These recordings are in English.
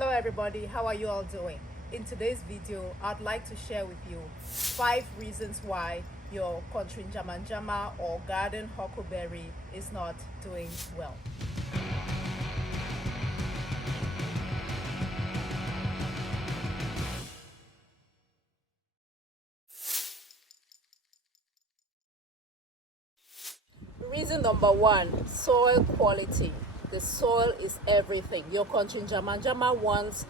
Hello everybody, how are you all doing? In today's video, I'd like to share with you 5 reasons why your country Njama Njama or Garden Huckleberry is not doing well. Reason number 1, soil quality. The soil is everything. Your country Njama Njama wants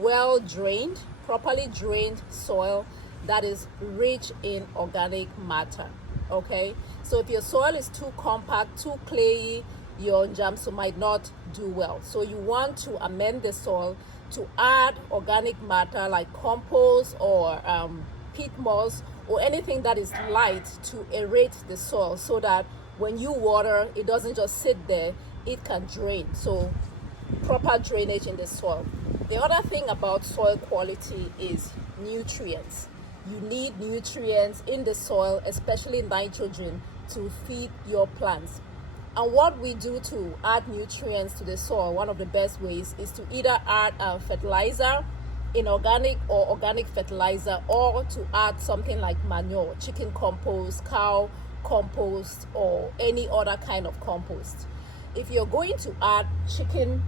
well drained, properly drained soil that is rich in organic matter. Okay, so if your soil is too compact, too clayey, your njamsu might not do well. So you want to amend the soil to add organic matter like compost or peat moss or anything that is light to aerate the soil so that when you water, it doesn't just sit there, it can drain. So proper drainage in the soil. The other thing about soil quality is nutrients. You need nutrients in the soil, especially nitrogen, to feed your plants. And what we do to add nutrients to the soil, one of the best ways is to either add fertilizer, inorganic or organic fertilizer, or to add something like manure, chicken compost, cow compost, or any other kind of compost. If you're going to add chicken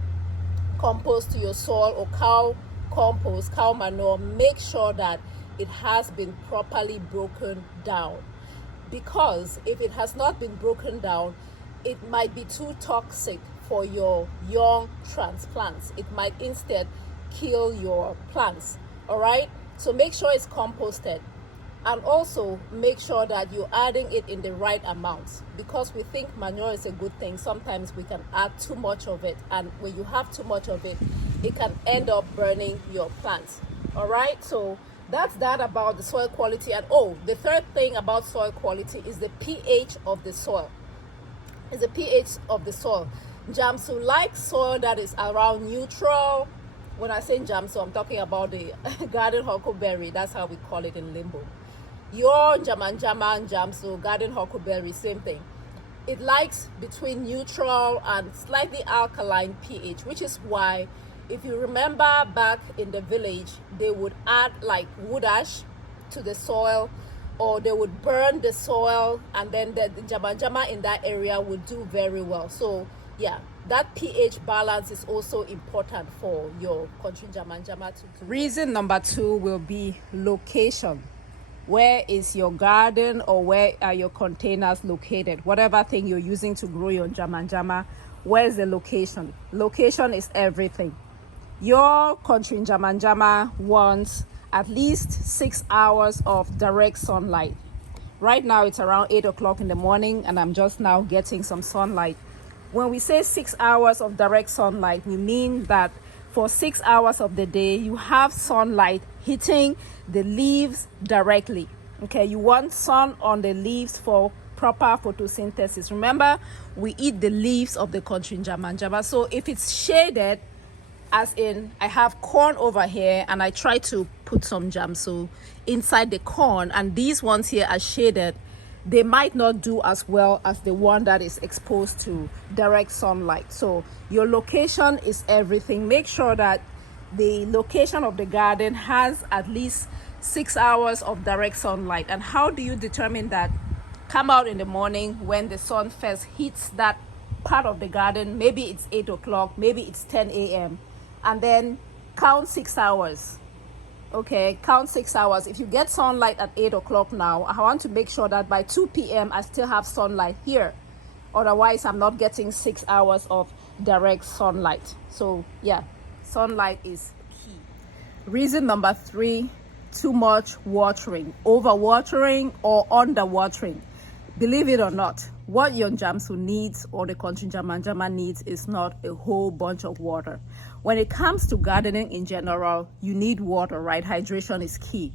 compost to your soil or cow compost, cow manure, make sure that it has been properly broken down, because if it has not been broken down, it might be too toxic for your young transplants. It might instead kill your plants. All right, so make sure it's composted, and also make sure that you're adding it in the right amount, because we think manure is a good thing. Sometimes we can add too much of it, and when you have too much of it, it can end up burning your plants. All right, so that's that about the soil quality. And the third thing about soil quality is the pH of the soil. Is the pH of the soil. Njamsu likes soil that is around neutral. When I say njamsu, I'm talking about the Garden Huckleberry. That's how we call it in limbum. Your Njama Njama, njamsu, Garden Huckleberry, same thing. It likes between neutral and slightly alkaline pH, which is why, if you remember back in the village, they would add like wood ash to the soil, or they would burn the soil, and then the Njama Njama in that area would do very well. So yeah, that pH balance is also important for your country Njama Njama to do. Reason number 2 will be location. Where is your garden, or where are your containers located? Whatever thing you're using to grow your Njama Njama, where's the location? Location is everything. Your country Njama Njama wants at least 6 hours of direct sunlight. Right now it's around 8 o'clock in the morning, and I'm just now getting some sunlight. When we say 6 hours of direct sunlight, we mean that for 6 hours of the day, you have sunlight hitting the leaves directly. Okay, you want sun on the leaves for proper photosynthesis. Remember, we eat the leaves of the country Njama Njama. So if it's shaded, as in I have corn over here and I try to put some njamsu inside the corn, and these ones here are shaded, they might not do as well as the one that is exposed to direct sunlight. So your location is everything. Make sure that the location of the garden has at least 6 hours of direct sunlight. And how do you determine that? Come out in the morning when the sun first hits that part of the garden. Maybe it's 8 o'clock, maybe it's 10 a.m. and then count 6 hours. Okay, count 6 hours. If you get sunlight at 8 o'clock now, I want to make sure that by 2 p.m. I still have sunlight here. Otherwise, I'm not getting 6 hours of direct sunlight. So yeah, sunlight is key. Reason number 3, too much watering, overwatering or underwatering. Believe it or not, what your njamsu needs, or the country Njama Njama needs, is not a whole bunch of water. When it comes to gardening in general, you need water, right? Hydration is key.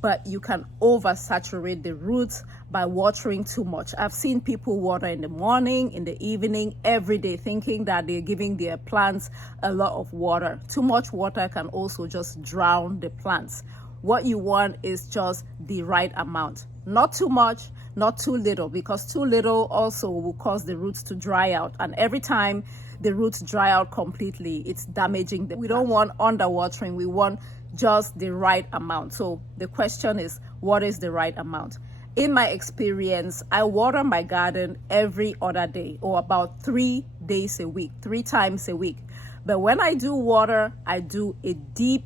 But you can oversaturate the roots by watering too much. I've seen people water in the morning, in the evening, every day, thinking that they're giving their plants a lot of water. Too much water can also just drown the plants. What you want is just the right amount. Not too much, not too little, because too little also will cause the roots to dry out. And every time the roots dry out completely, it's damaging them. We don't want underwatering, we want just the right amount. So the question is, what is the right amount? In my experience, I water my garden every other day, or about 3 days a week, 3 times a week. But when I do water, I do a deep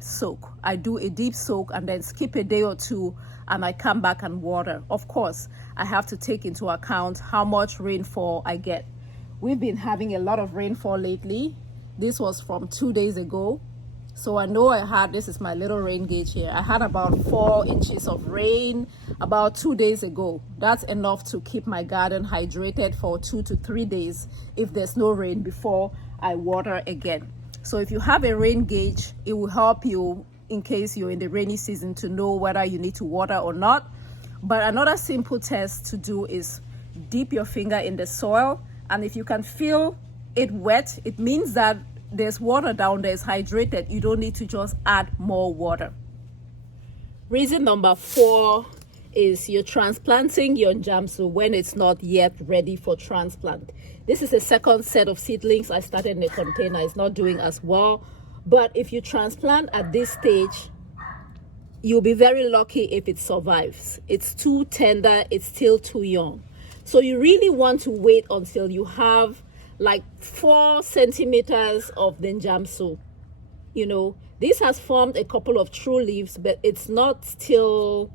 soak. I do a deep soak and then skip a day or two, and I come back and water. Of course, I have to take into account how much rainfall I get. We've been having a lot of rainfall lately. This was from 2 days ago. So I know this is my little rain gauge here. I had about 4 inches of rain about 2 days ago. That's enough to keep my garden hydrated for 2 to 3 days if there's no rain before I water again. So if you have a rain gauge, it will help you in case you're in the rainy season to know whether you need to water or not. But another simple test to do is dip your finger in the soil, and if you can feel it wet, it means that there's water down there, it's hydrated. You don't need to just add more water. Reason number 4 is you're transplanting your njamsu when it's not yet ready for transplant. This is the second set of seedlings I started in a container. It's not doing as well. But if you transplant at this stage, you'll be very lucky if it survives. It's too tender, it's still too young. So you really want to wait until you have like 4 centimeters of the njamsu. You know, this has formed a couple of true leaves, but it's not still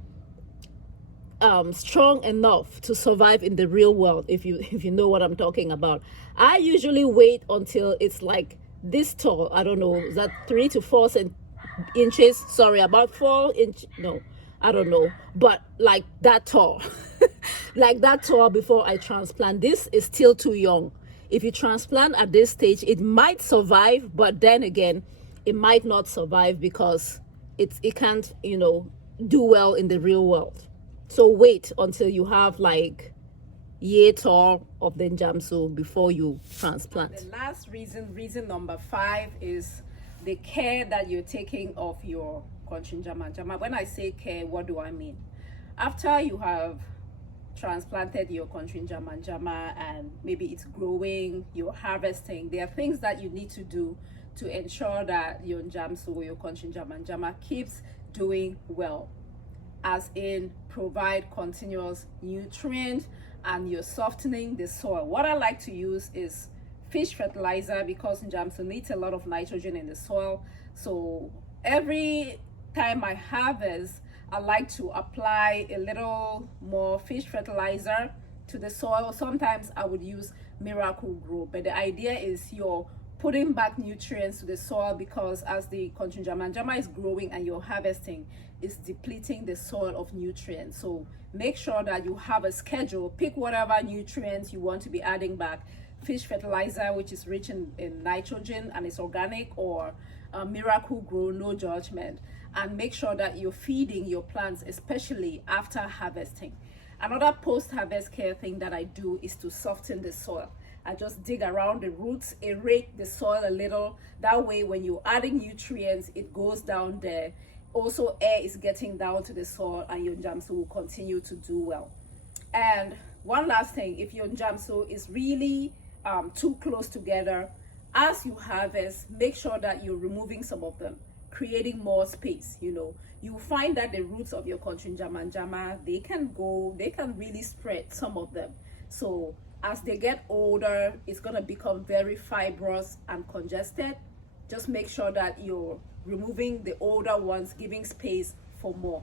strong enough to survive in the real world, if you know what I'm talking about. I usually wait until it's like this tall. I don't know, is that 3 to 4 inches? Sorry, about 4 inch. No, I don't know, but like that tall. Like that tall before I transplant. This is still too young. If you transplant at this stage, it might survive, but then again, it might not survive because it can't, you know, do well in the real world. So wait until you have like yay tall of the njamsu before you transplant. The last reason number 5, is the care that you're taking of your country Njama Njama. When I say care, what do I mean? After you have transplanted your country Njama Njama and maybe it's growing, you're harvesting, there are things that you need to do to ensure that your njamsu or your country Njama Njama keeps doing well, as in provide continuous nutrient, and you're softening the soil. What I like to use is fish fertilizer because njamsu needs a lot of nitrogen in the soil. So every time I harvest, I like to apply a little more fish fertilizer to the soil. Sometimes I would use Miracle Grow, but the idea is you're putting back nutrients to the soil, because as the country Njama Njama is growing and you're harvesting, it's depleting the soil of nutrients. So make sure that you have a schedule. Pick whatever nutrients you want to be adding back. Fish fertilizer, which is rich in nitrogen and is organic, or Miracle Grow, no judgment. And make sure that you're feeding your plants, especially after harvesting. Another post-harvest care thing that I do is to soften the soil. I just dig around the roots, aerate the soil a little. That way, when you're adding nutrients, it goes down there. Also, air is getting down to the soil, and your njamsu will continue to do well. And one last thing, if your njamsu is really too close together, as you harvest, make sure that you're removing some of them, creating more space. You know, you find that the roots of your country Njama Njama, they can really spread, some of them. So as they get older, it's going to become very fibrous and congested. Just make sure that you're removing the older ones, giving space for more.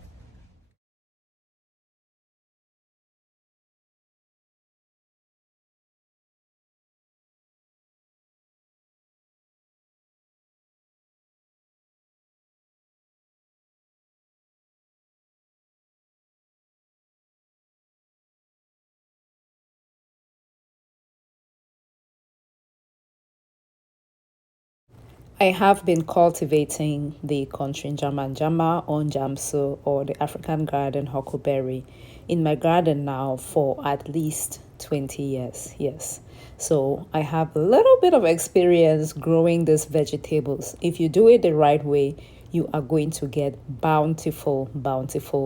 I have been cultivating the country Njama Njama or njamsu, or the African garden huckleberry, in my garden now for at least 20 years. Yes. So I have a little bit of experience growing these vegetables. If you do it the right way, you are going to get bountiful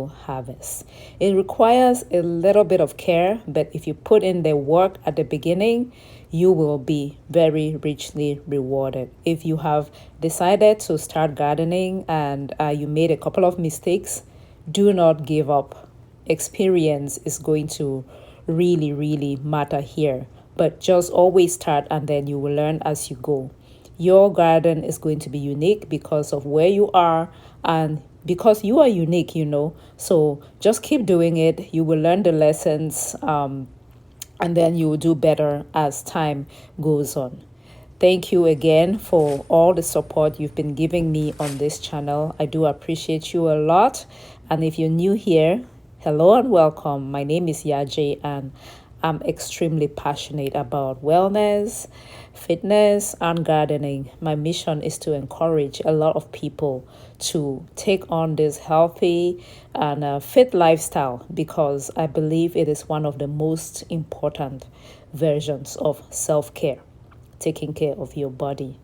harvests. It requires a little bit of care, but if you put in the work at the beginning, you will be very richly rewarded. If you have decided to start gardening and you made a couple of mistakes, do not give up. Experience is going to really matter here. But just always start and then you will learn as you go. Your garden is going to be unique because of where you are and because you are unique, So just keep doing it. You will learn the lessons, and then you will do better as time goes on. Thank you again for all the support you've been giving me on this channel. I do appreciate you a lot. And if you're new here, hello and welcome. My name is YAJE and I'm extremely passionate about wellness, fitness, and gardening. My mission is to encourage a lot of people to take on this healthy and fit lifestyle because I believe it is one of the most important versions of self-care, taking care of your body.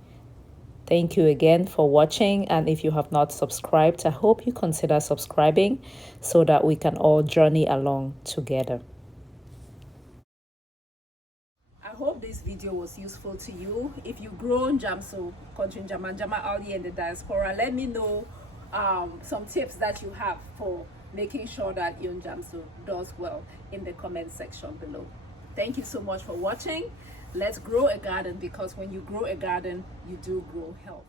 Thank you again for watching, and if you have not subscribed, I hope you consider subscribing so that we can all journey along together. I hope this video was useful to you. If you grow njamsu, country Njama Njama out here in the diaspora, let me know some tips that you have for making sure that your njamsu does well in the comment section below. Thank you so much for watching. Let's grow a garden, because when you grow a garden, you do grow health.